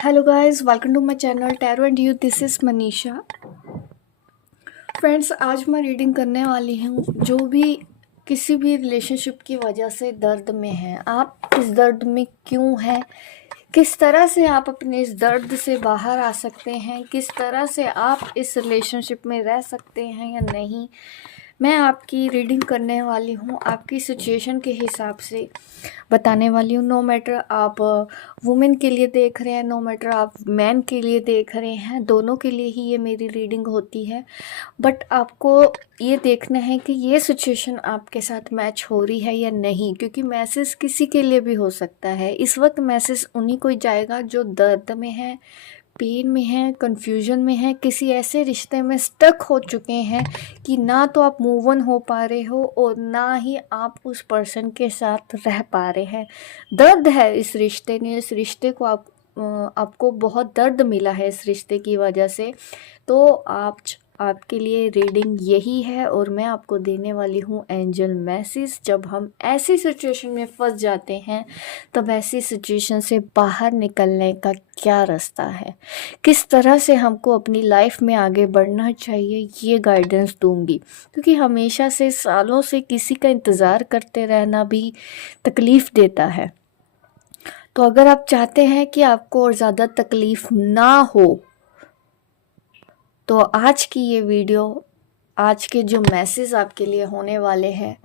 Hello guys, welcome to my channel tarot and you. This is Manisha. Friends, आज मैं reading करने वाली हूँ। जो भी किसी भी रिलेशनशिप की वजह से दर्द में हैं, आप इस दर्द में क्यों हैं, किस तरह से आप अपने इस दर्द से बाहर आ सकते हैं, किस तरह से आप इस रिलेशनशिप में रह सकते हैं या नहीं, मैं आपकी रीडिंग करने वाली हूँ। आपकी सिचुएशन के हिसाब से बताने वाली हूँ। नो मैटर आप वुमेन के लिए देख रहे हैं, नो मैटर आप मैन के लिए देख रहे हैं, दोनों के लिए ही ये मेरी रीडिंग होती है। बट आपको ये देखना है कि ये सिचुएशन आपके साथ मैच हो रही है या नहीं, क्योंकि मैसेज किसी के लिए भी हो सकता है। इस वक्त मैसेज उन्हीं को जाएगा जो दर्द में है, पेन में है, कंफ्यूजन में है, किसी ऐसे रिश्ते में स्टक हो चुके हैं कि ना तो आप मूव ऑन हो पा रहे हो और ना ही आप उस पर्सन के साथ रह पा रहे हैं। दर्द है इस रिश्ते ने, इस रिश्ते को आपको बहुत दर्द मिला है इस रिश्ते की वजह से। तो आपके लिए रीडिंग यही है और मैं आपको देने वाली हूँ एंजल मैसेज। जब हम ऐसी सिचुएशन में फंस जाते हैं तब ऐसी सिचुएशन से बाहर निकलने का क्या रास्ता है, किस तरह से हमको अपनी लाइफ में आगे बढ़ना चाहिए, ये गाइडेंस दूंगी। क्योंकि हमेशा से सालों से किसी का इंतज़ार करते रहना भी तकलीफ़ देता है। तो अगर आप चाहते हैं कि आपको और ज़्यादा तकलीफ़ ना हो तो आज की ये वीडियो, आज के जो मैसेज आपके लिए होने वाले हैं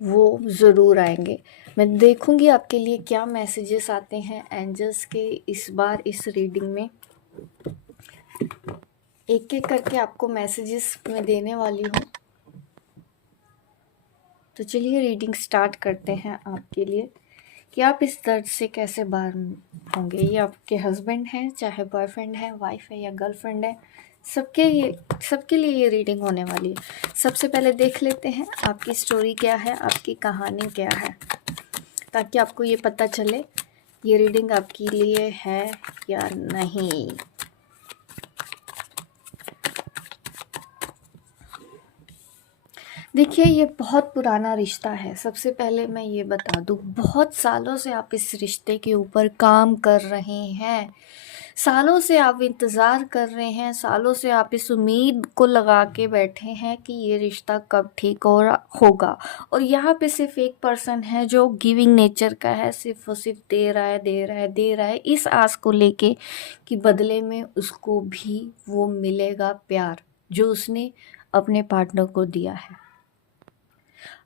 वो ज़रूर आएंगे। मैं देखूंगी आपके लिए क्या मैसेजेस आते हैं एंजल्स के इस बार इस रीडिंग में। एक एक करके आपको मैसेजेस मैं देने वाली हूँ। तो चलिए रीडिंग स्टार्ट करते हैं आपके लिए कि आप इस दर्द से कैसे बाहर होंगे। ये आपके हस्बैंड हैं, चाहे बॉयफ्रेंड है, वाइफ है या गर्लफ्रेंड है, सबके लिए ये रीडिंग होने वाली है। सबसे पहले देख लेते हैं आपकी स्टोरी क्या है, आपकी कहानी क्या है, ताकि आपको ये पता चले ये रीडिंग आपके लिए है या नहीं। देखिए, ये बहुत पुराना रिश्ता है। सबसे पहले मैं ये बता दूँ, बहुत सालों से आप इस रिश्ते के ऊपर काम कर रहे हैं, सालों से आप इंतज़ार कर रहे हैं, सालों से आप इस उम्मीद को लगा के बैठे हैं कि ये रिश्ता कब ठीक होगा। और यहाँ पे सिर्फ एक पर्सन है जो गिविंग नेचर का है, सिर्फ और सिर्फ दे रहा है, दे रहा है, दे रहा है, इस आस को लेके कि बदले में उसको भी वो मिलेगा प्यार जो उसने अपने पार्टनर को दिया है।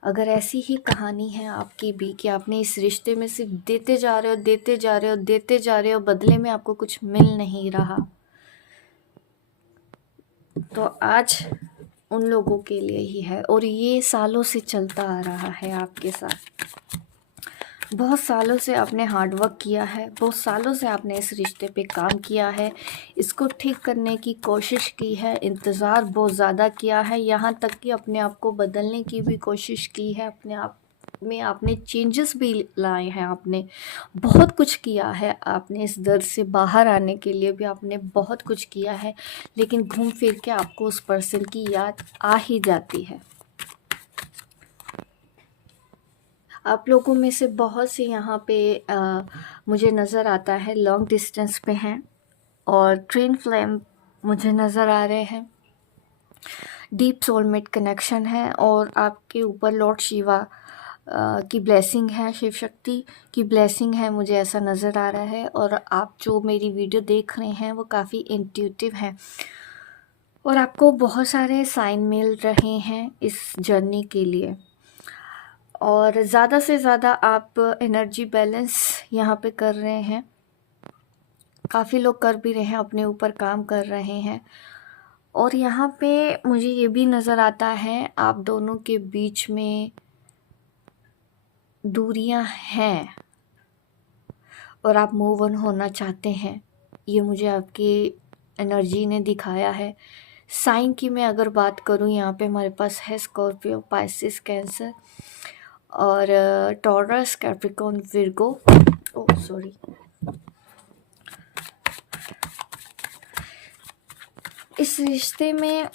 अगर ऐसी ही कहानी है आपकी भी कि आपने इस रिश्ते में सिर्फ देते जा रहे हो, देते जा रहे हो, देते जा रहे हो, बदले में आपको कुछ मिल नहीं रहा, तो आज उन लोगों के लिए ही है। और ये सालों से चलता आ रहा है आपके साथ। बहुत सालों से आपने हार्डवर्क किया है, बहुत सालों से आपने इस रिश्ते पे काम किया है, इसको ठीक करने की कोशिश की है, इंतज़ार बहुत ज़्यादा किया है, यहाँ तक कि अपने आप को बदलने की भी कोशिश की है, अपने आप में आपने चेंजेस भी लाए हैं, आपने बहुत कुछ किया है, आपने इस दर्द से बाहर आने के लिए भी आपने बहुत कुछ किया है। लेकिन घूम फिर के आपको उस पर्सन की याद आ ही जाती है। आप लोगों में से बहुत से यहाँ पे मुझे नज़र आता है लॉन्ग डिस्टेंस पे हैं और ट्विन फ्लेम मुझे नज़र आ रहे हैं। डीप सोलमेट कनेक्शन है और आपके ऊपर लॉर्ड शिवा की ब्लेसिंग है, शिव शक्ति की ब्लेसिंग है, मुझे ऐसा नज़र आ रहा है। और आप जो मेरी वीडियो देख रहे हैं वो काफ़ी इंट्यूटिव हैं और आपको बहुत सारे साइन मिल रहे हैं इस जर्नी के लिए। और ज़्यादा से ज़्यादा आप एनर्जी बैलेंस यहाँ पे कर रहे हैं, काफ़ी लोग कर भी रहे हैं, अपने ऊपर काम कर रहे हैं। और यहाँ पे मुझे ये भी नज़र आता है आप दोनों के बीच में दूरियां हैं और आप मूव ऑन होना चाहते हैं, ये मुझे आपकी एनर्जी ने दिखाया है। साइन की मैं अगर बात करूँ, यहाँ पे हमारे पास है स्कॉर्पियो, पाइसिस, कैंसर और taurus, Capricorn, Virgo. Oh sorry, इस रिश्ते में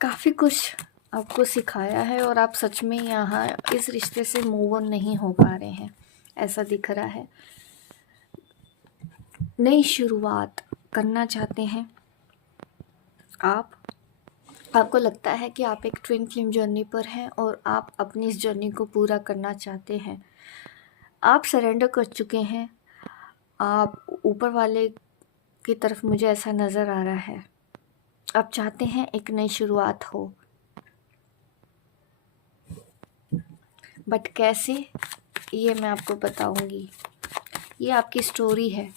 काफ़ी कुछ आपको सिखाया है और आप सच में यहाँ इस रिश्ते से मूव ऑन नहीं हो पा रहे हैं, ऐसा दिख रहा है। नई शुरुआत करना चाहते हैं आपको लगता है कि आप एक ट्विन फ्लेम जर्नी पर हैं और आप अपनी इस जर्नी को पूरा करना चाहते हैं। आप सरेंडर कर चुके हैं, आप ऊपर वाले की तरफ मुझे ऐसा नज़र आ रहा है। आप चाहते हैं एक नई शुरुआत हो, बट कैसे, ये मैं आपको बताऊंगी। ये आपकी स्टोरी है।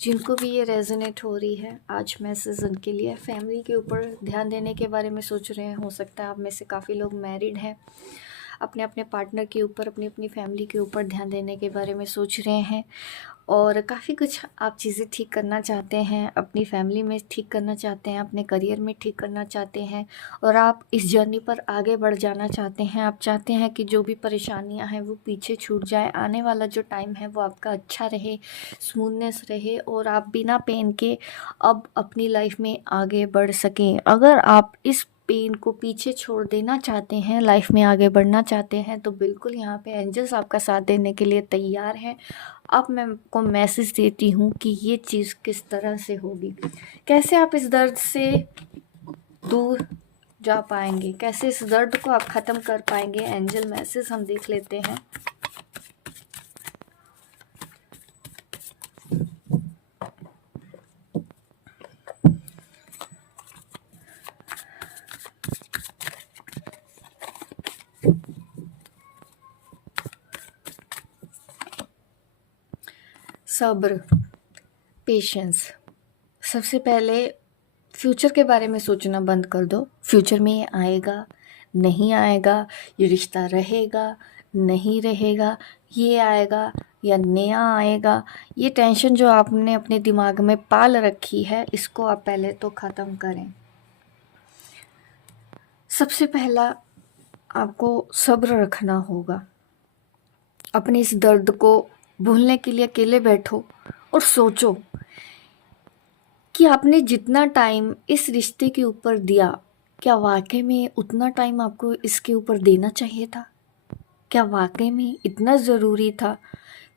जिनको भी ये रेजोनेट हो रही है, आज मैसेज उनके लिए। फैमिली के ऊपर ध्यान देने के बारे में सोच रहे हैं, हो सकता है आप में से काफ़ी लोग मैरिड हैं, अपने अपने पार्टनर के ऊपर, अपनी अपनी फैमिली के ऊपर ध्यान देने के बारे में सोच रहे हैं और काफ़ी कुछ आप चीज़ें ठीक करना चाहते हैं, अपनी फैमिली में ठीक करना चाहते हैं, अपने करियर में ठीक करना चाहते हैं और आप इस जर्नी पर आगे बढ़ जाना चाहते हैं। आप चाहते हैं कि जो भी परेशानियां हैं वो पीछे छूट जाए, आने वाला जो टाइम है वो आपका अच्छा रहे, स्मूथनेस रहे और आप बिना पेन के अब अपनी लाइफ में आगे बढ़ सकें। अगर आप इस पेन को पीछे छोड़ देना चाहते हैं, लाइफ में आगे बढ़ना चाहते हैं, तो बिल्कुल यहाँ पे एंजल्स आपका साथ देने के लिए तैयार हैं। अब मैं आपको मैसेज देती हूँ कि ये चीज़ किस तरह से होगी, कैसे आप इस दर्द से दूर जा पाएंगे, कैसे इस दर्द को आप ख़त्म कर पाएंगे। एंजल मैसेज हम देख लेते हैं। सब्र, पेशेंस। सबसे पहले फ्यूचर के बारे में सोचना बंद कर दो। फ्यूचर में ये आएगा, नहीं आएगा, ये रिश्ता रहेगा, नहीं रहेगा, ये आएगा या नया आएगा, ये टेंशन जो आपने अपने दिमाग में पाल रखी है, इसको आप पहले तो ख़त्म करें। सबसे पहला आपको सब्र रखना होगा। अपने इस दर्द को भूलने के लिए अकेले बैठो और सोचो कि आपने जितना टाइम इस रिश्ते के ऊपर दिया, क्या वाकई में उतना टाइम आपको इसके ऊपर देना चाहिए था? क्या वाकई में इतना ज़रूरी था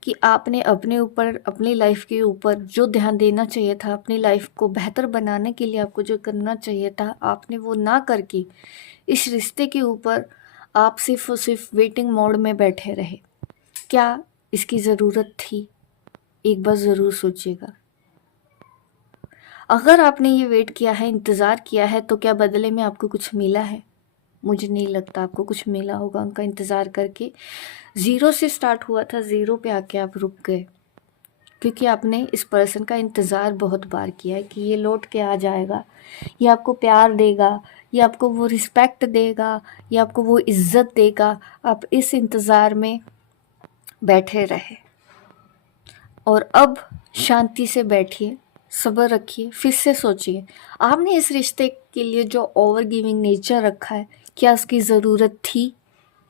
कि आपने अपने ऊपर, अपनी लाइफ के ऊपर जो ध्यान देना चाहिए था, अपनी लाइफ को बेहतर बनाने के लिए आपको जो करना चाहिए था, आपने वो ना करके इस रिश्ते के ऊपर आप सिर्फ और सिर्फ वेटिंग मोड में बैठे रहे? क्या इसकी ज़रूरत थी? एक बार ज़रूर सोचिएगा। अगर आपने ये वेट किया है, इंतज़ार किया है, तो क्या बदले में आपको कुछ मिला है? मुझे नहीं लगता आपको कुछ मिला होगा उनका इंतज़ार करके। ज़ीरो से स्टार्ट हुआ था, ज़ीरो पे आके आप रुक गए, क्योंकि आपने इस पर्सन का इंतज़ार बहुत बार किया है कि ये लौट के आ जाएगा, ये आपको प्यार देगा, ये आपको वो रिस्पेक्ट देगा, ये आपको वो इज़्ज़त देगा। आप इस इंतज़ार में बैठे रहे और अब शांति से बैठिए, सब्र रखिए, फिर से सोचिए। आपने इस रिश्ते के लिए जो ओवर गिविंग नेचर रखा है, क्या उसकी ज़रूरत थी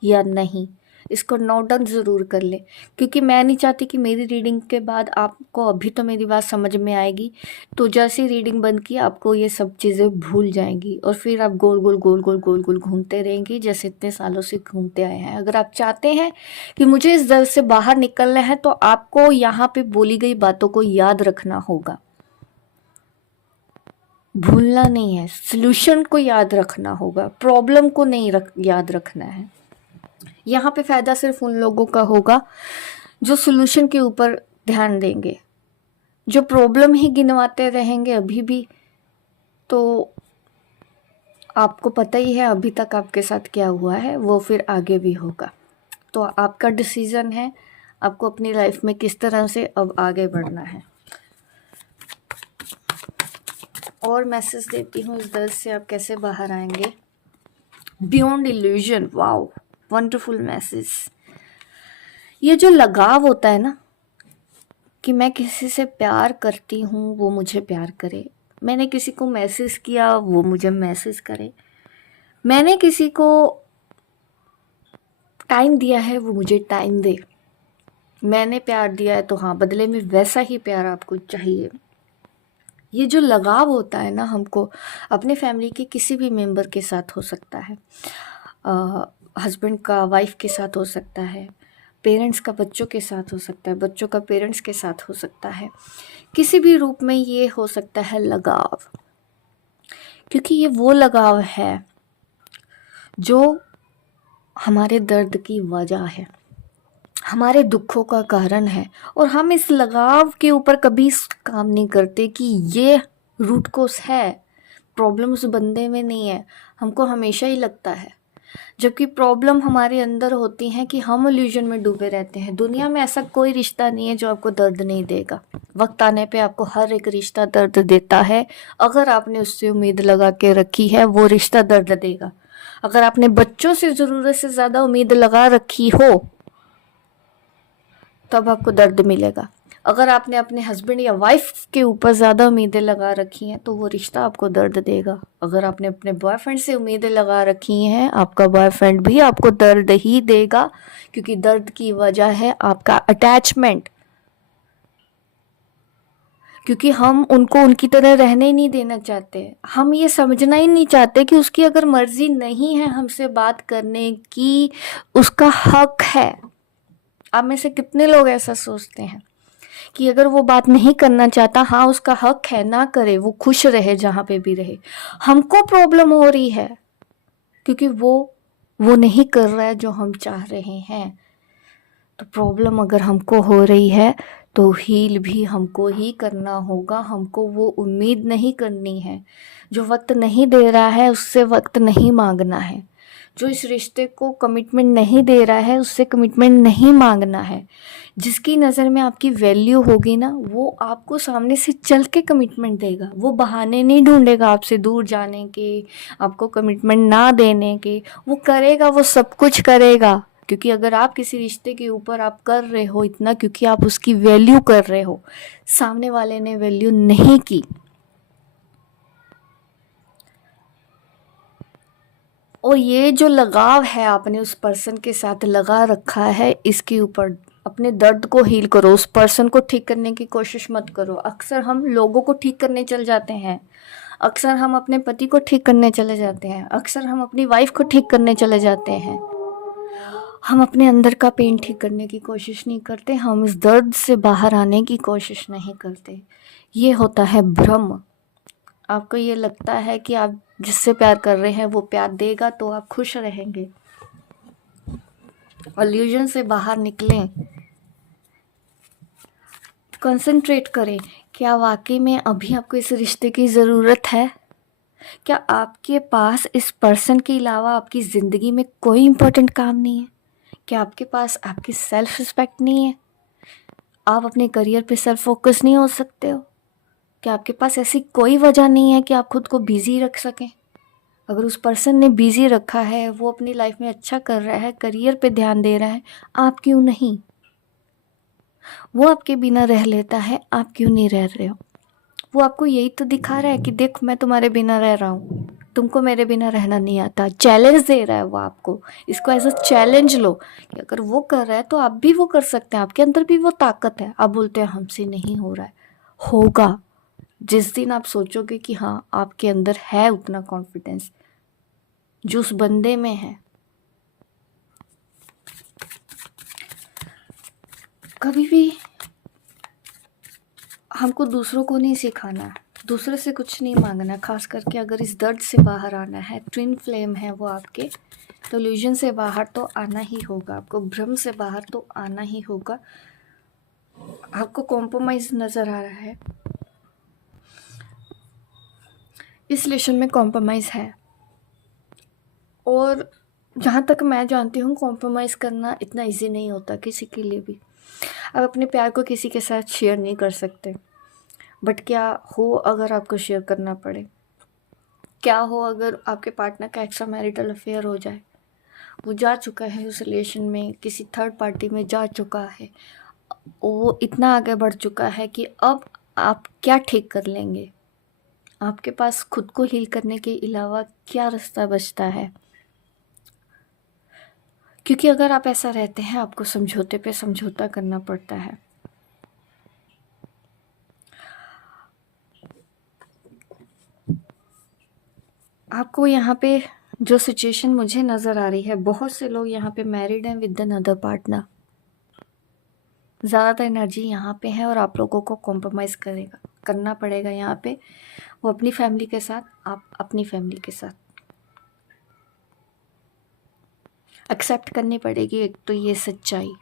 या नहीं? इसको नोट डाउन ज़रूर कर ले, क्योंकि मैं नहीं चाहती कि मेरी रीडिंग के बाद आपको, अभी तो मेरी बात समझ में आएगी, तो जैसे रीडिंग बंद की आपको ये सब चीज़ें भूल जाएंगी और फिर आप गोल गोल गोल गोल गोल गोल घूमते रहेंगे जैसे इतने सालों से घूमते आए हैं। अगर आप चाहते हैं कि मुझे इस दर्द से बाहर निकलना है, तो आपको यहाँ पे बोली गई बातों को याद रखना होगा, भूलना नहीं है। सॉल्यूशन को याद रखना होगा, प्रॉब्लम को नहीं याद रखना है। यहाँ पे फ़ायदा सिर्फ उन लोगों का होगा जो सॉल्यूशन के ऊपर ध्यान देंगे। जो प्रॉब्लम ही गिनवाते रहेंगे अभी भी, तो आपको पता ही है अभी तक आपके साथ क्या हुआ है, वो फिर आगे भी होगा। तो आपका डिसीज़न है आपको अपनी लाइफ में किस तरह से अब आगे बढ़ना है। और मैसेज देती हूँ, इस दर्द से आप कैसे बाहर आएंगे। Beyond illusion, wow, wonderful message. ये जो लगाव होता है ना, कि मैं किसी से प्यार करती हूँ वो मुझे प्यार करे, मैंने किसी को मैसेज किया वो मुझे मैसेज करे, मैंने किसी को टाइम दिया है वो मुझे टाइम दे, मैंने प्यार दिया है तो हाँ बदले में वैसा ही प्यार आपको चाहिए। ये जो लगाव होता है ना, हमको अपने फैमिली के किसी भी मेंबर के साथ हो सकता है, हस्बैंड का वाइफ के साथ हो सकता है, पेरेंट्स का बच्चों के साथ हो सकता है, बच्चों का पेरेंट्स के साथ हो सकता है, किसी भी रूप में ये हो सकता है लगाव, क्योंकि ये वो लगाव है जो हमारे दर्द की वजह है, हमारे दुखों का कारण है, और हम इस लगाव के ऊपर कभी काम नहीं करते कि ये रूट कोस है, प्रॉब्लम उस बंदे में नहीं है। हमको हमेशा ही लगता है, जबकि प्रॉब्लम हमारे अंदर होती है कि हम इल्यूजन में डूबे रहते हैं। दुनिया में ऐसा कोई रिश्ता नहीं है जो आपको दर्द नहीं देगा। वक्त आने पे आपको हर एक रिश्ता दर्द देता है। अगर आपने उससे उम्मीद लगा के रखी है, वो रिश्ता दर्द देगा। अगर आपने बच्चों से ज़रूरत से ज़्यादा उम्मीद लगा रखी हो, तब आपको दर्द मिलेगा। अगर आपने अपने हस्बैंड या वाइफ के ऊपर ज़्यादा उम्मीदें लगा रखी हैं, तो वो रिश्ता आपको दर्द देगा। अगर आपने अपने बॉयफ्रेंड से उम्मीदें लगा रखी हैं, आपका बॉयफ्रेंड भी आपको दर्द ही देगा, क्योंकि दर्द की वजह है आपका अटैचमेंट। क्योंकि हम उनको उनकी तरह रहने ही नहीं देना चाहते। हम ये समझना ही नहीं चाहते कि उसकी अगर मर्जी नहीं है हमसे बात करने की, उसका हक है। आप में से कितने लोग ऐसा सोचते हैं कि अगर वो बात नहीं करना चाहता, हाँ उसका हक है, ना करे, वो खुश रहे जहाँ पे भी रहे। हमको प्रॉब्लम हो रही है क्योंकि वो नहीं कर रहा है जो हम चाह रहे हैं। तो प्रॉब्लम अगर हमको हो रही है तो हील भी हमको ही करना होगा। हमको वो उम्मीद नहीं करनी है। जो वक्त नहीं दे रहा है उससे वक्त नहीं मांगना है। जो इस रिश्ते को कमिटमेंट नहीं दे रहा है उससे कमिटमेंट नहीं मांगना है। जिसकी नज़र में आपकी वैल्यू होगी ना, वो आपको सामने से चल के कमिटमेंट देगा। वो बहाने नहीं ढूंढेगा आपसे दूर जाने के, आपको कमिटमेंट ना देने के। वो करेगा, वो सब कुछ करेगा। क्योंकि अगर आप किसी रिश्ते के ऊपर आप कर रहे हो इतना, क्योंकि आप उसकी वैल्यू कर रहे हो, सामने वाले ने वैल्यू नहीं की। और ये जो लगाव है आपने उस पर्सन के साथ लगा रखा है, इसके ऊपर अपने दर्द को हील करो। उस पर्सन को ठीक करने की कोशिश मत करो। अक्सर हम लोगों को ठीक करने चल जाते हैं, अक्सर हम अपने पति को ठीक करने चले जाते हैं, अक्सर हम अपनी वाइफ को ठीक करने चले जाते हैं। हम अपने अंदर का पेन ठीक करने की कोशिश नहीं करते, हम इस दर्द से बाहर आने की कोशिश नहीं करते। ये होता है भ्रम। आपको ये लगता है कि आप जिससे प्यार कर रहे हैं वो प्यार देगा तो आप खुश रहेंगे। इल्यूजन से बाहर निकलें, कंसंट्रेट करें। क्या वाकई में अभी आपको इस रिश्ते की ज़रूरत है? क्या आपके पास इस पर्सन के अलावा आपकी ज़िंदगी में कोई इम्पोर्टेंट काम नहीं है? क्या आपके पास आपकी सेल्फ रिस्पेक्ट नहीं है? आप अपने करियर पे सेल्फ फोकस नहीं हो सकते हो? क्या आपके पास ऐसी कोई वजह नहीं है कि आप खुद को बिजी रख सकें? अगर उस पर्सन ने बिजी रखा है, वो अपनी लाइफ में अच्छा कर रहा है, करियर पे ध्यान दे रहा है, आप क्यों नहीं? वो आपके बिना रह लेता है, आप क्यों नहीं रह रहे हो? वो आपको यही तो दिखा रहा है कि देख मैं तुम्हारे बिना रह रहा हूँ, तुमको मेरे बिना रहना नहीं आता। चैलेंज दे रहा है वो आपको। इसको एज अ चैलेंज लो कि अगर वो कर रहा है तो आप भी वो कर सकते हैं। आपके अंदर भी वो ताकत है। आप बोलते हैं हमसे नहीं हो रहा है, होगा। जिस दिन आप सोचोगे कि हाँ आपके अंदर है उतना कॉन्फिडेंस जो उस बंदे में है। कभी भी हमको दूसरों को नहीं सिखाना, दूसरे से कुछ नहीं मांगना। खास करके अगर इस दर्द से बाहर आना है, ट्विन फ्लेम है वो आपके, तो इल्यूजन से बाहर तो आना ही होगा। आपको भ्रम से बाहर तो आना ही होगा। आपको कॉम्प्रोमाइज़ नज़र आ रहा है, इस रिलेशन में कॉम्प्रोमाइज़ है। और जहाँ तक मैं जानती हूँ, कॉम्प्रोमाइज़ करना इतना इजी नहीं होता किसी के लिए भी। आप अपने प्यार को किसी के साथ शेयर नहीं कर सकते, बट क्या हो अगर आपको शेयर करना पड़े? क्या हो अगर आपके पार्टनर का एक्स्ट्रा मैरिटल अफेयर हो जाए? वो जा चुका है उस रिलेशन में, किसी थर्ड पार्टी में जा चुका है, वो इतना आगे बढ़ चुका है कि अब आप क्या ठीक कर लेंगे? आपके पास खुद को हील करने के अलावा क्या रास्ता बचता है? क्योंकि अगर आप ऐसा रहते हैं, आपको समझौते पे समझौता करना पड़ता है। आपको यहाँ पे जो सिचुएशन मुझे नज़र आ रही है, बहुत से लोग यहाँ पे मैरिड हैं विद अनदर पार्टनर। ज़्यादातर एनर्जी यहाँ पे है और आप लोगों को कॉम्प्रोमाइज़ करना पड़ेगा यहाँ पे। वो अपनी फैमिली के साथ, आप अपनी फैमिली के साथ एक्सेप्ट करनी पड़ेगी एक तो ये सच्चाई।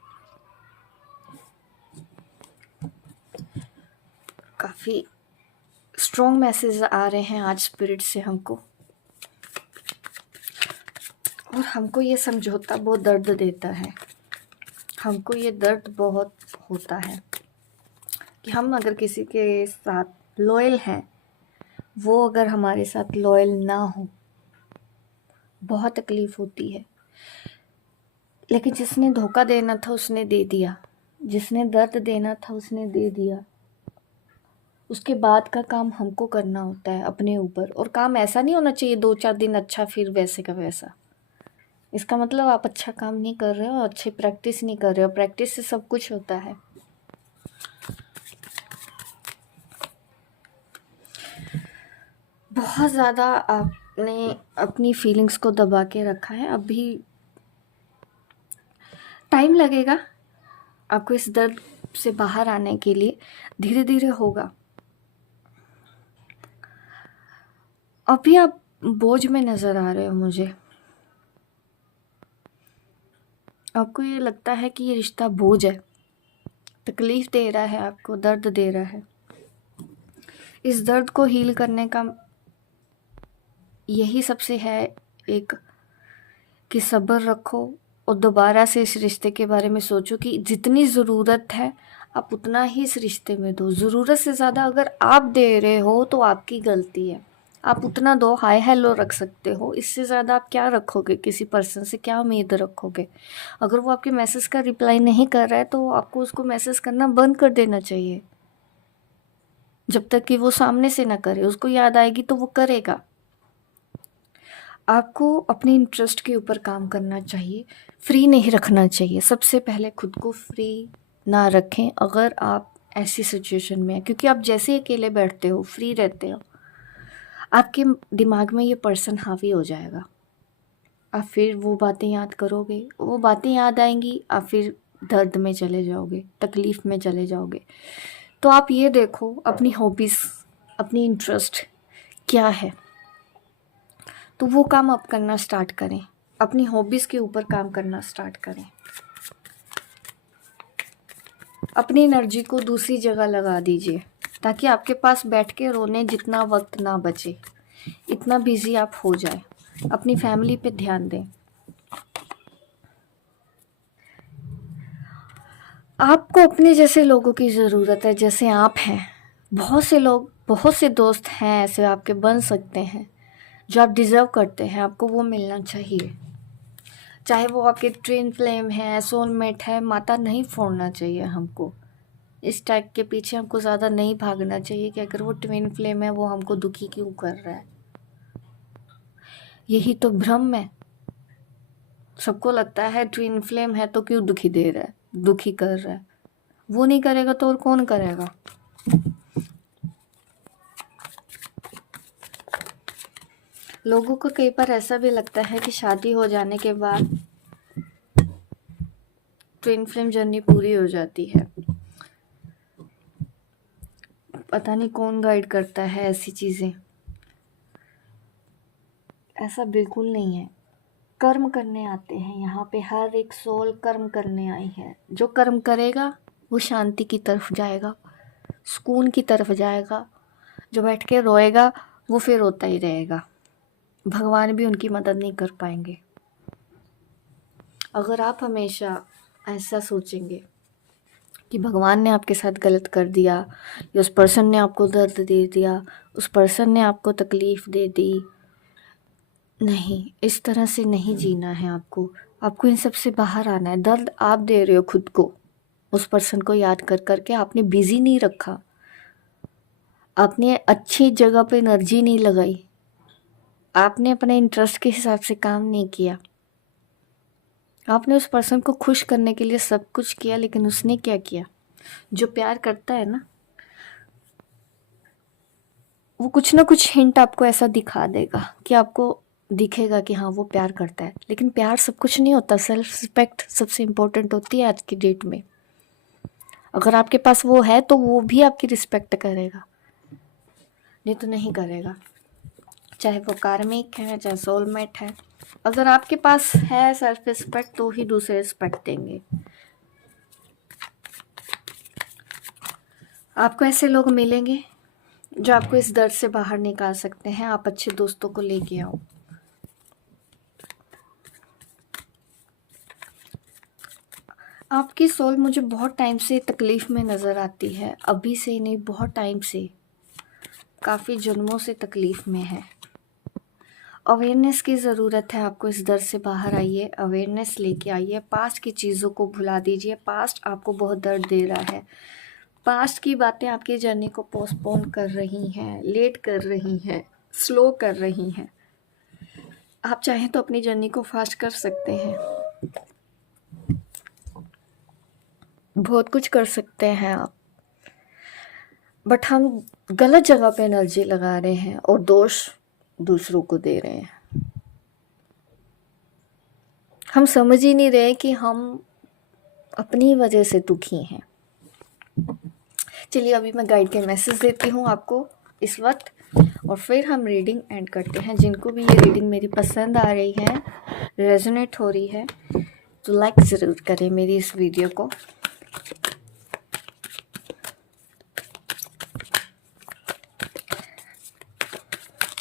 काफ़ी स्ट्रॉन्ग मैसेज आ रहे हैं आज स्पिरिट से हमको, और हमको ये समझौता बहुत दर्द देता है। हमको ये दर्द बहुत होता है कि हम अगर किसी के साथ लॉयल हैं, वो अगर हमारे साथ लॉयल ना हो, बहुत तकलीफ़ होती है। लेकिन जिसने धोखा देना था उसने दे दिया, जिसने दर्द देना था उसने दे दिया। उसके बाद का काम हमको करना होता है अपने ऊपर, और काम ऐसा नहीं होना चाहिए 2-4 दिन अच्छा फिर वैसे का वैसा। इसका मतलब आप अच्छा काम नहीं कर रहे हो, अच्छी प्रैक्टिस नहीं कर रहे हो। प्रैक्टिस से सब कुछ होता है। बहुत ज़्यादा आपने अपनी फीलिंग्स को दबा के रखा है। अभी टाइम लगेगा आपको इस दर्द से बाहर आने के लिए, धीरे धीरे होगा। अभी आप बोझ में नज़र आ रहे हो मुझे। आपको ये लगता है कि ये रिश्ता बोझ है, तकलीफ़ दे रहा है आपको, दर्द दे रहा है। इस दर्द को हील करने का यही सबसे है एक, कि सब्र रखो और दोबारा से इस रिश्ते के बारे में सोचो कि जितनी ज़रूरत है आप उतना ही इस रिश्ते में दो। ज़रूरत से ज़्यादा अगर आप दे रहे हो तो आपकी गलती है। आप उतना दो, हाय हेलो रख सकते हो। इससे ज़्यादा आप क्या रखोगे? किसी पर्सन से क्या उम्मीद रखोगे? अगर वो आपके मैसेज का रिप्लाई नहीं कर रहा है तो आपको उसको मैसेज करना बंद कर देना चाहिए, जब तक कि वो सामने से ना करे। उसको याद आएगी तो वो करेगा। आपको अपने इंटरेस्ट के ऊपर काम करना चाहिए, फ्री नहीं रखना चाहिए। सबसे पहले खुद को फ्री ना रखें अगर आप ऐसी सिचुएशन में हैं, क्योंकि आप जैसे ही अकेले बैठते हो, फ्री रहते हो, आपके दिमाग में ये पर्सन हावी हो जाएगा। आप फिर वो बातें याद करोगे, वो बातें याद आएंगी, आप फिर दर्द में चले जाओगे, तकलीफ़ में चले जाओगे। तो आप ये देखो अपनी हॉबीज़, अपनी इंटरेस्ट क्या है, तो वो काम आप करना स्टार्ट करें। अपनी हॉबीज़ के ऊपर काम करना स्टार्ट करें। अपनी एनर्जी को दूसरी जगह लगा दीजिए, ताकि आपके पास बैठ के रोने जितना वक्त ना बचे। इतना बिजी आप हो जाए। अपनी फैमिली पे ध्यान दें। आपको अपने जैसे लोगों की ज़रूरत है, जैसे आप हैं। बहुत से लोग, बहुत से दोस्त हैं ऐसे आपके बन सकते हैं, जो आप डिज़र्व करते हैं। आपको वो मिलना चाहिए, चाहे वो आपके ट्विन फ्लेम है, सोलमेट है। माता नहीं फोड़ना चाहिए हमको। इस टाइप के पीछे हमको ज़्यादा नहीं भागना चाहिए कि अगर वो ट्विन फ्लेम है वो हमको दुखी क्यों कर रहा है। यही तो भ्रम है। सबको लगता है ट्विन फ्लेम है तो क्यों दुखी दे रहा है, दुखी कर रहा है। वो नहीं करेगा तो और कौन करेगा? लोगों को कई बार ऐसा भी लगता है कि शादी हो जाने के बाद ट्विन फ्लेम जर्नी पूरी हो जाती है। पता नहीं कौन गाइड करता है ऐसी चीज़ें। ऐसा बिल्कुल नहीं है। कर्म करने आते हैं यहाँ पे, हर एक सोल कर्म करने आई है। जो कर्म करेगा वो शांति की तरफ जाएगा, सुकून की तरफ जाएगा। जो बैठ के रोएगा वो फिर रोता ही रहेगा। भगवान भी उनकी मदद नहीं कर पाएंगे। अगर आप हमेशा ऐसा सोचेंगे कि भगवान ने आपके साथ गलत कर दिया, या उस पर्सन ने आपको दर्द दे दिया, उस पर्सन ने आपको तकलीफ़ दे दी, नहीं, इस तरह से नहीं जीना है आपको। आपको इन सब से बाहर आना है। दर्द आप दे रहे हो खुद को, उस पर्सन को याद कर करके। आपने बिजी नहीं रखा, आपने अच्छी जगह पे एनर्जी नहीं लगाई, आपने अपने इंटरेस्ट के हिसाब से काम नहीं किया। आपने उस पर्सन को खुश करने के लिए सब कुछ किया, लेकिन उसने क्या किया? जो प्यार करता है ना, वो कुछ ना कुछ हिंट आपको ऐसा दिखा देगा कि आपको दिखेगा कि हाँ वो प्यार करता है। लेकिन प्यार सब कुछ नहीं होता। सेल्फ रिस्पेक्ट सबसे इम्पोर्टेंट होती है आज की डेट में। अगर आपके पास वो है तो वो भी आपकी रिस्पेक्ट करेगा, नहीं तो नहीं करेगा। चाहे वो कार्मिक है, चाहे सोलमेट है, अगर आपके पास है सेल्फ रिस्पेक्ट तो ही दूसरे रिस्पेक्ट देंगे। आपको ऐसे लोग मिलेंगे जो आपको इस दर्द से बाहर निकाल सकते हैं। आप अच्छे दोस्तों को लेके आओ। आपकी सोल मुझे बहुत टाइम से तकलीफ़ में नज़र आती है, अभी से नहीं, बहुत टाइम से, काफ़ी जन्मों से तकलीफ़ में है। अवेयरनेस की ज़रूरत है आपको, इस दर्द से बाहर आइए, अवेयरनेस लेके आइए, पास्ट की चीज़ों को भुला दीजिए। पास्ट आपको बहुत दर्द दे रहा है, पास्ट की बातें आपकी जर्नी को पोस्टपोन कर रही हैं, लेट कर रही हैं, स्लो कर रही हैं। आप चाहें तो अपनी जर्नी को फास्ट कर सकते हैं, बहुत कुछ कर सकते हैं आप, बट हम गलत जगह पे एनर्जी लगा रहे हैं और दोष दूसरों को दे रहे हैं। हम समझ ही नहीं रहे कि हम अपनी वजह से दुखी हैं। चलिए अभी मैं गाइड के मैसेज देती हूँ आपको इस वक्त, और फिर हम रीडिंग एंड करते हैं। जिनको भी ये रीडिंग मेरी पसंद आ रही है, रेजोनेट हो रही है, तो लाइक ज़रूर करें मेरी इस वीडियो को।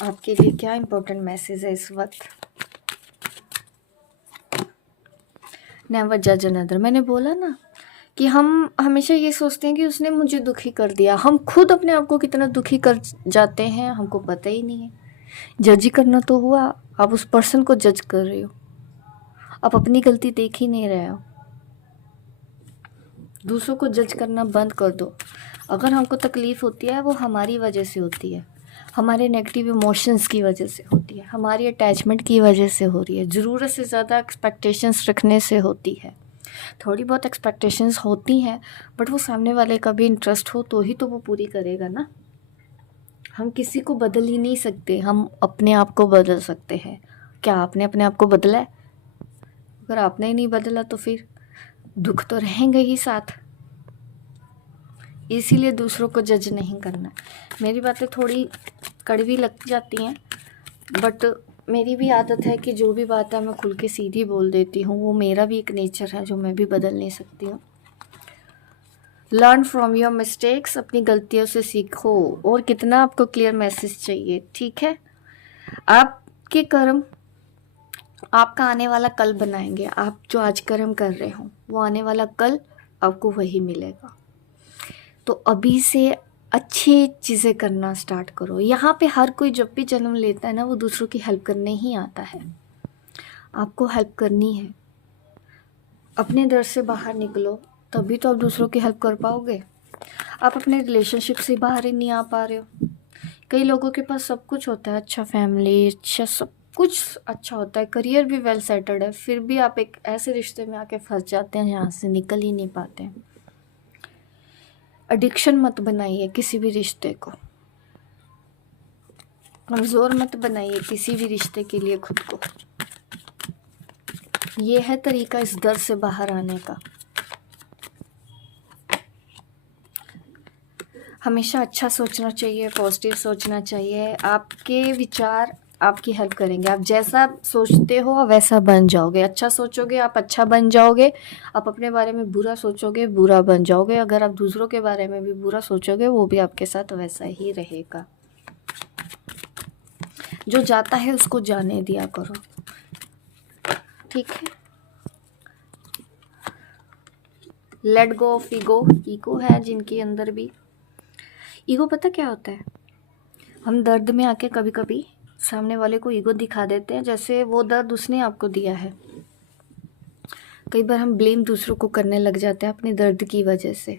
आपके लिए क्या इम्पोर्टेंट मैसेज है इस वक्त। नेवर जज अनदर। मैंने बोला ना कि हम हमेशा ये सोचते हैं कि उसने मुझे दुखी कर दिया, हम खुद अपने आप को कितना दुखी कर जाते हैं हमको पता ही नहीं है। जज ही करना तो हुआ, आप उस पर्सन को जज कर रहे हो, आप अपनी गलती देख ही नहीं रहे हो। दूसरों को जज करना बंद कर दो। अगर हमको तकलीफ़ होती है वो हमारी वजह से होती है, हमारे नेगेटिव इमोशंस की वजह से होती है, हमारी अटैचमेंट की वजह से हो रही है, ज़रूरत से ज़्यादा एक्सपेक्टेशंस रखने से होती है। थोड़ी बहुत एक्सपेक्टेशंस होती हैं, बट वो सामने वाले का भी इंटरेस्ट हो तो ही तो वो पूरी करेगा ना। हम किसी को बदल ही नहीं सकते, हम अपने आप को बदल सकते हैं। क्या आपने अपने आप को बदला है? अगर आपने ही नहीं बदला तो फिर दुख तो रहेंगे ही साथ। इसीलिए दूसरों को जज नहीं करना। मेरी बातें थोड़ी कड़वी लग जाती हैं, बट मेरी भी आदत है कि जो भी बात है मैं खुल के सीधी बोल देती हूँ। वो मेरा भी एक नेचर है जो मैं भी बदल नहीं सकती हूँ। लर्न फ्रॉम योर मिस्टेक्स, अपनी गलतियों से सीखो। और कितना आपको क्लियर मैसेज चाहिए, ठीक है? आपके कर्म आपका आने वाला कल बनाएंगे। आप जो आज कर्म कर रहे हो वो आने वाला कल आपको वही मिलेगा। तो अभी से अच्छी चीज़ें करना स्टार्ट करो। यहाँ पे हर कोई जब भी जन्म लेता है ना, वो दूसरों की हेल्प करने ही आता है। आपको हेल्प करनी है, अपने दर से बाहर निकलो, तभी तो आप दूसरों की हेल्प कर पाओगे। आप अपने रिलेशनशिप से बाहर ही नहीं आ पा रहे हो। कई लोगों के पास सब कुछ होता है, अच्छा फैमिली, अच्छा सब कुछ अच्छा होता है, करियर भी वेल सेटल्ड है, फिर भी आप एक ऐसे रिश्ते में आके फंस जाते हैं जहाँ से निकल ही नहीं पाते हैं। एडिक्शन मत बनाइए किसी भी रिश्ते को, कमज़ोर मत बनाइए किसी भी रिश्ते के लिए खुद को। ये है तरीका इस दर्द से बाहर आने का। हमेशा अच्छा सोचना चाहिए, पॉजिटिव सोचना चाहिए। आपके विचार आपकी हेल्प करेंगे। आप जैसा सोचते हो वैसा बन जाओगे। अच्छा सोचोगे आप अच्छा बन जाओगे, आप अपने बारे में बुरा सोचोगे बुरा बन जाओगे। अगर आप दूसरों के बारे में भी बुरा सोचोगे वो भी आपके साथ वैसा ही रहेगा। जो जाता है उसको जाने दिया करो, ठीक है? Let go of ego. Ego है जिनके अंदर भी, ईगो पता क्या होता है? हम दर्द में आके कभी कभी सामने वाले को ईगो दिखा देते हैं, जैसे वो दर्द उसने आपको दिया है। कई बार हम ब्लेम दूसरों को करने लग जाते हैं अपने दर्द की वजह से।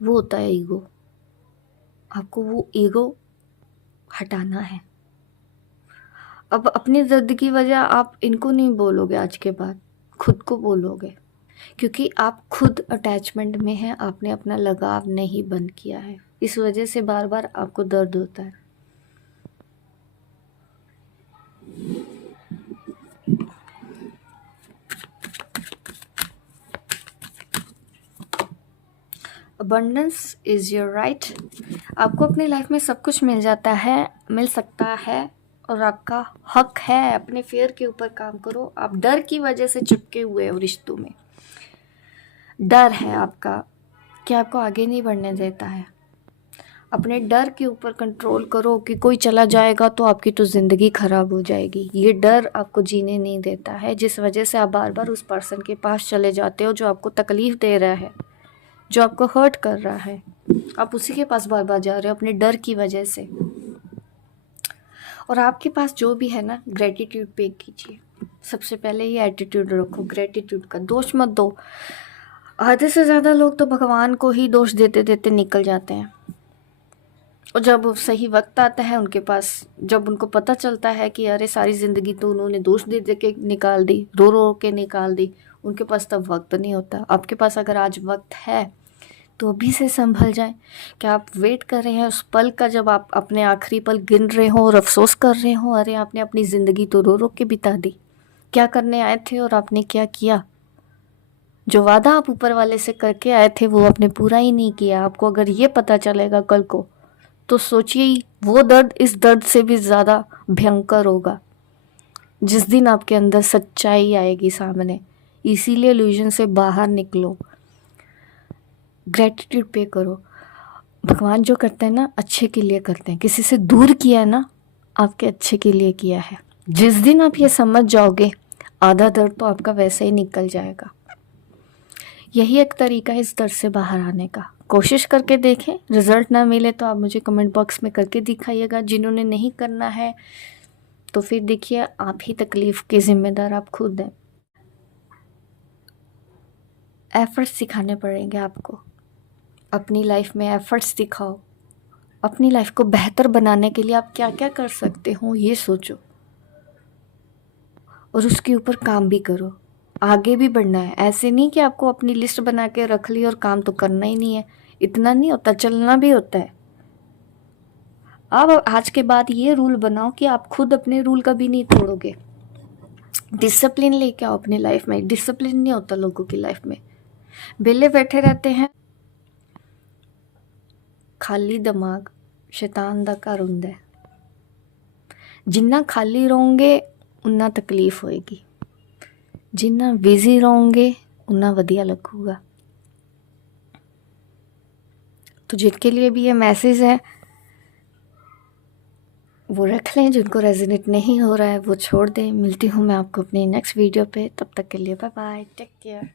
वो होता है ईगो। आपको वो ईगो हटाना है। अब अपने दर्द की वजह आप इनको नहीं बोलोगे, आज के बाद खुद को बोलोगे, क्योंकि आप खुद अटैचमेंट में हैं, आपने अपना लगाव नहीं बंद किया है। इस वजह से बार बार आपको दर्द होता है। Abundance is your right. आपको अपनी लाइफ में सब कुछ मिल जाता है, मिल सकता है, और आपका हक है। अपने फेयर के ऊपर काम करो। आप डर की वजह से चिपके हुए हो रिश्तों में। डर है आपका कि आपको आगे नहीं बढ़ने देता है। अपने डर के ऊपर कंट्रोल करो कि कोई चला जाएगा तो आपकी तो ज़िंदगी ख़राब हो जाएगी। ये डर आपको जीने नहीं देता है, जिस वजह से आप बार बार उस पर्सन के पास चले जाते हो जो आपको तकलीफ़ दे रहा है, जो आपको हर्ट कर रहा है। आप उसी के पास बार बार जा रहे हो अपने डर की वजह से। और आपके पास जो भी है ना, ग्रेटिट्यूड पे कीजिए। सबसे पहले ये एटीट्यूड रखो, ग्रेटिट्यूड का। दोष मत दो। आधे से ज़्यादा लोग तो भगवान को ही दोष देते देते निकल जाते हैं, और जब सही वक्त आता है उनके पास, जब उनको पता चलता है कि अरे सारी ज़िंदगी तो उन्होंने दोष दे दे के निकाल दी, रो रो के निकाल दी, उनके पास तब वक्त नहीं होता। आपके पास अगर आज वक्त है तो अभी से संभल जाएं। क्या आप वेट कर रहे हैं उस पल का जब आप अपने आखिरी पल गिन रहे हो और अफसोस कर रहे हो? अरे आपने अपनी ज़िंदगी तो रो रो के बिता दी। क्या करने आए थे और आपने क्या किया? जो वादा आप ऊपर वाले से करके आए थे वो आपने पूरा ही नहीं किया। आपको अगर ये पता चलेगा कल को, तो सोचिए वो दर्द इस दर्द से भी ज़्यादा भयंकर होगा जिस दिन आपके अंदर सच्चाई आएगी सामने। इसीलिए इल्यूजन से बाहर निकलो, ग्रेटिट्यूड पे करो। भगवान जो करते हैं ना, अच्छे के लिए करते हैं। किसी से दूर किया है ना, आपके अच्छे के लिए किया है। जिस दिन आप ये समझ जाओगे, आधा दर्द तो आपका वैसे ही निकल जाएगा। यही एक तरीका है इस दर्द से बाहर आने का। कोशिश करके देखें, रिजल्ट ना मिले तो आप मुझे कमेंट बॉक्स में करके दिखाइएगा। जिन्होंने नहीं करना है तो फिर देखिए, आप ही तकलीफ़ के ज़िम्मेदार आप खुद हैं। एफर्ट्स सिखाने पड़ेंगे आपको। अपनी लाइफ में एफर्ट्स दिखाओ। अपनी लाइफ को बेहतर बनाने के लिए आप क्या क्या कर सकते हो ये सोचो, और उसके ऊपर काम भी करो। आगे भी बढ़ना है। ऐसे नहीं कि आपको अपनी लिस्ट बना के रख ली और काम तो करना ही नहीं है। इतना नहीं होता, चलना भी होता है। अब आज के बाद ये रूल बनाओ कि आप खुद अपने रूल कभी नहीं तोड़ोगे। डिसिप्लिन लेके आओ अपनी लाइफ में। डिसिप्लिन नहीं होता लोगों की लाइफ में, बेले बैठे रहते हैं। खाली दिमाग शैतान दा घर हुंदा है। जिन्ना खाली रहोगे उन्ना तकलीफ होएगी, जिन्ना बिजी रहोगे उन्ना वधिया लगूगा। तो जिनके लिए भी ये मैसेज है वो रख लें, जिनको रेजोनेट नहीं हो रहा है वो छोड़ दें। मिलती हूँ मैं आपको अपनी नेक्स्ट वीडियो पे। तब तक के लिए बाय बाय, टेक केयर।